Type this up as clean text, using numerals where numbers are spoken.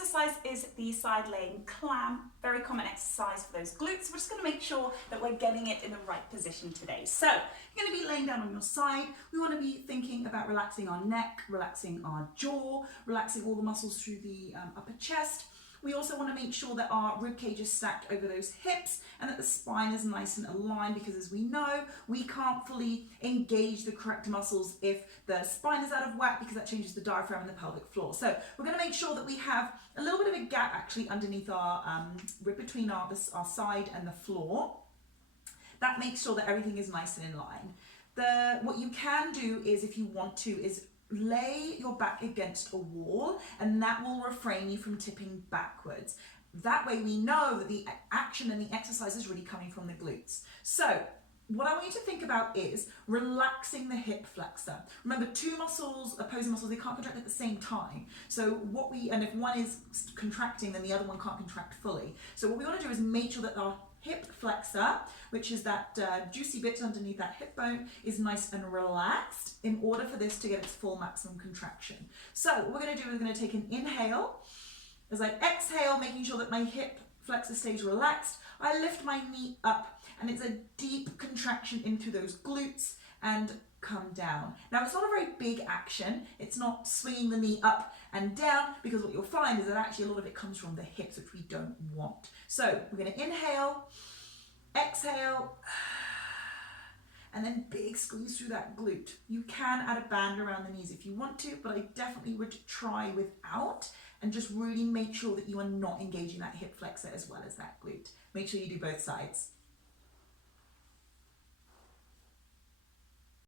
exercise is the side laying clam, very common exercise for those glutes. We're just going to make sure that we're getting it in the right position today. So you're going to be laying down on your side. We want to be thinking about relaxing our neck, relaxing our jaw, relaxing all the muscles through the upper chest. We also want to make sure that our rib cage is stacked over those hips and that the spine is nice and aligned, because as we know, we can't fully engage the correct muscles if the spine is out of whack, because that changes the diaphragm and the pelvic floor. So we're going to make sure that we have a little bit of a gap actually underneath our rib, between our side and the floor. That makes sure that everything is nice and in line. What you can do is, if you want to, is lay your back against a wall, and that will refrain you from tipping backwards. That way we know that the action and the exercise is really coming from the glutes. So what I want you to think about is relaxing the hip flexor. Remember, two muscles, opposing muscles, they can't contract at the same time. So and if one is contracting, then the other one can't contract fully. So what we want to do is make sure that our hip flexor, which is that juicy bit underneath that hip bone, is nice and relaxed in order for this to get its full maximum contraction. So what we're going to do is we're going to take an inhale. As I exhale, making sure that my hip flexor stays relaxed, I lift my knee up, and it's a deep contraction into those glutes and come down. Now, it's not a very big action. It's not swinging the knee up and down, because what you'll find is that actually a lot of it comes from the hips, which we don't want. So we're going to inhale, exhale, and then big squeeze through that glute. You can add a band around the knees if you want to, but I definitely would try without, and just really make sure that you are not engaging that hip flexor as well as that glute. Make sure you do both sides.